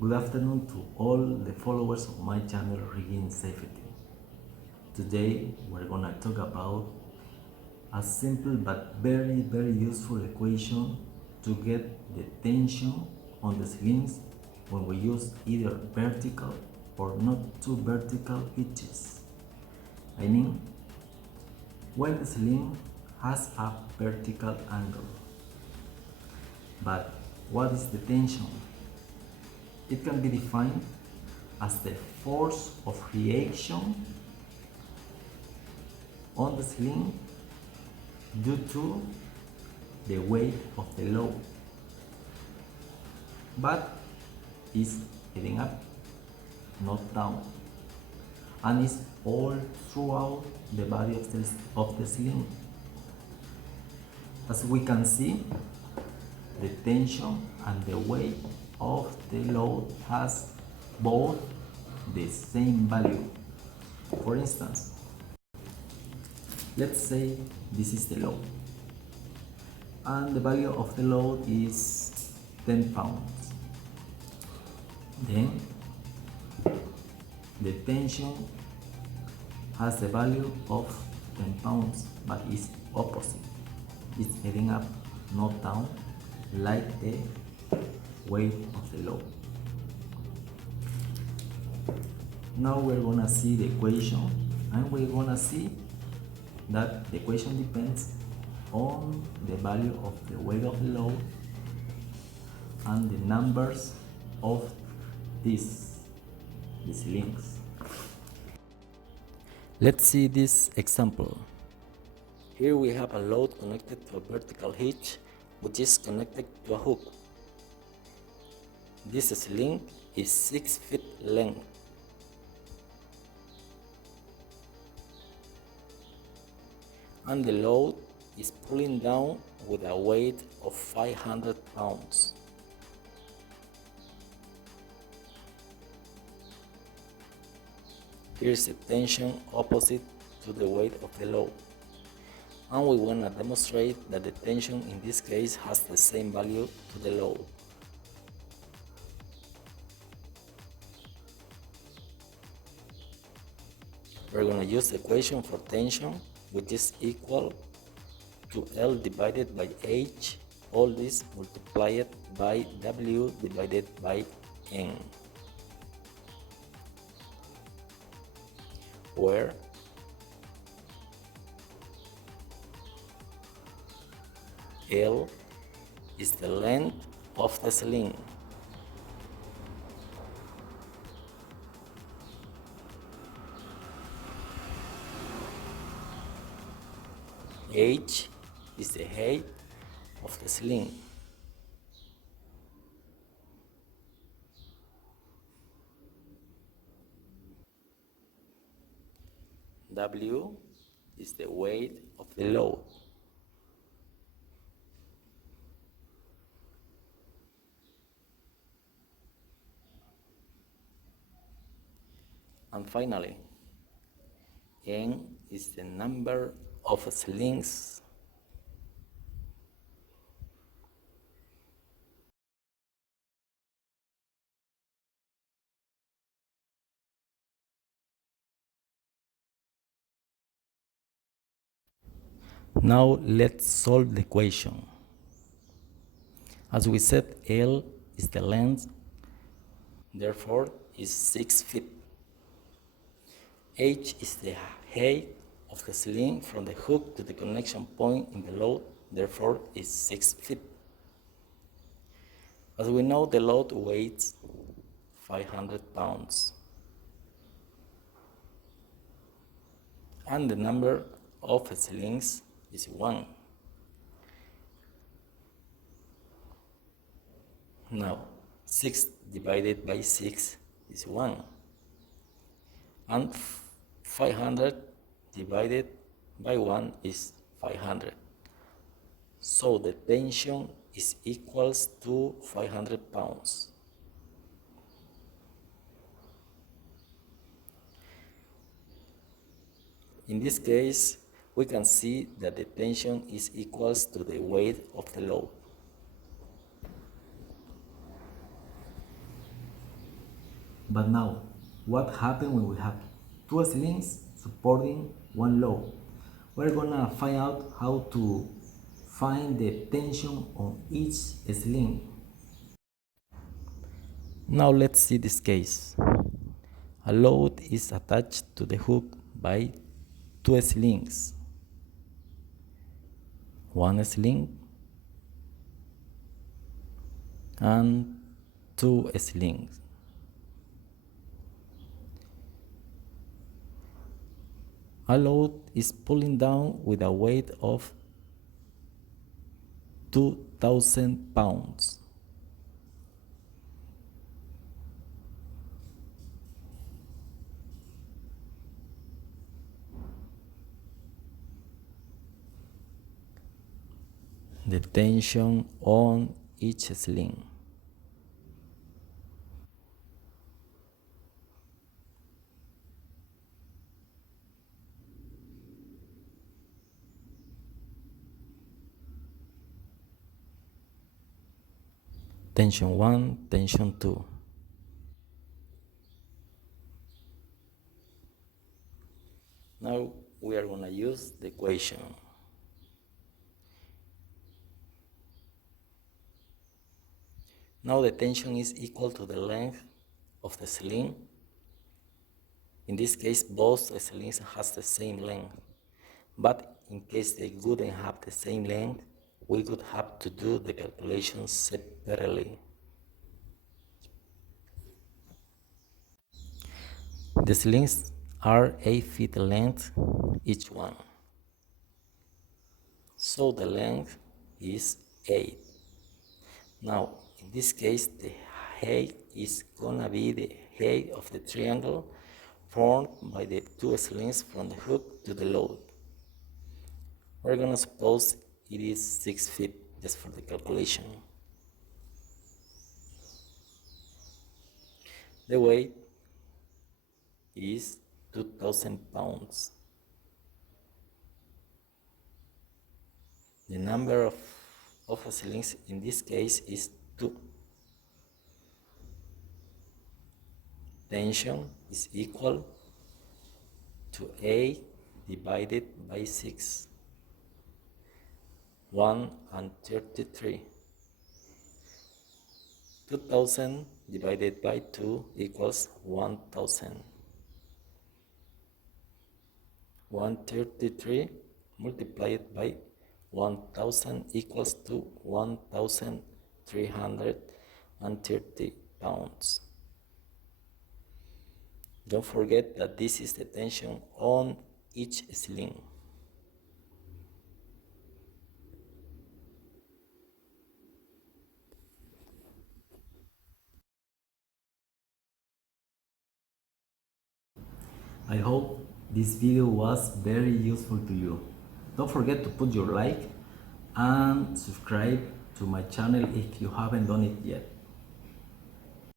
Good afternoon to all the followers of my channel Rigging Safety. Today we're gonna talk about a simple but very useful equation to get the tension on the slings when we use either vertical or not too vertical hitches. I mean, when the sling has a vertical angle. But what is the tension? It can be defined as the force of reaction on the sling due to the weight of the load, but is heading up, not down, and is all throughout the body of the sling. As we can see, the tension and the weight of the load has both the same value. For instance, let's say this is the load and the value of the load is 10 pounds. Then the tension has the value of 10 pounds but is opposite. It's heading up, not down, like the weight of the load. Now we're gonna see the equation and we're gonna see that the equation depends on the value of the weight of the load and the numbers of these links. Let's see this example. Here we have a load connected to a vertical hitch which is connected to a hook. This sling is 6 feet length. And the load is pulling down with a weight of 500 pounds. Here's the tension opposite to the weight of the load. And we want to demonstrate that the tension in this case has the same value to the load. We're going to use the equation for tension, which is equal to L divided by H, all this multiplied by W divided by N, where L is the length of the sling, H is the height of the sling, W is the weight of the load, and finally N is the number of slings. Now let's solve the equation. As we said, L is the length, therefore is 6 feet. H is the height of the sling from the hook to the connection point in the load, therefore is 6 feet. As we know, the load weighs 500 pounds. And the number of slings is 1. Now, 6 divided by 6 is 1. And 500 divided by 1 is 500. So the tension is equals to 500 pounds. In this case, we can see that the tension is equals to the weight of the load. But now, what happens when we have two slings supporting one load? We're gonna find out how to find the tension on each sling. Now let's see this case. A load is attached to the hook by two slings. One sling and two slings. A load is pulling down with a weight of 2,000 pounds. The tension on each sling. Tension 1, tension 2. Now we are going to use the equation. Now the tension is equal to the length of the sling. In this case, both slings has the same length. But in case they wouldn't have the same length, we would have to do the calculations separately. The slings are 8 feet length each one. So the length is 8. Now, in this case, the height is gonna be the height of the triangle formed by the two slings from the hook to the load. We're gonna suppose it is 6 feet just for the calculation. The weight is 2,000 pounds. The number of slings in this case is 2. Tension is equal to 8 divided by 6. 133. 2,000 divided by 2 equals 1,000. 133 multiplied by 1,000 equals to 1,330 pounds. Don't forget that this is the tension on each sling. I hope this video was very useful to you. Don't forget to put your like and subscribe to my channel if you haven't done it yet.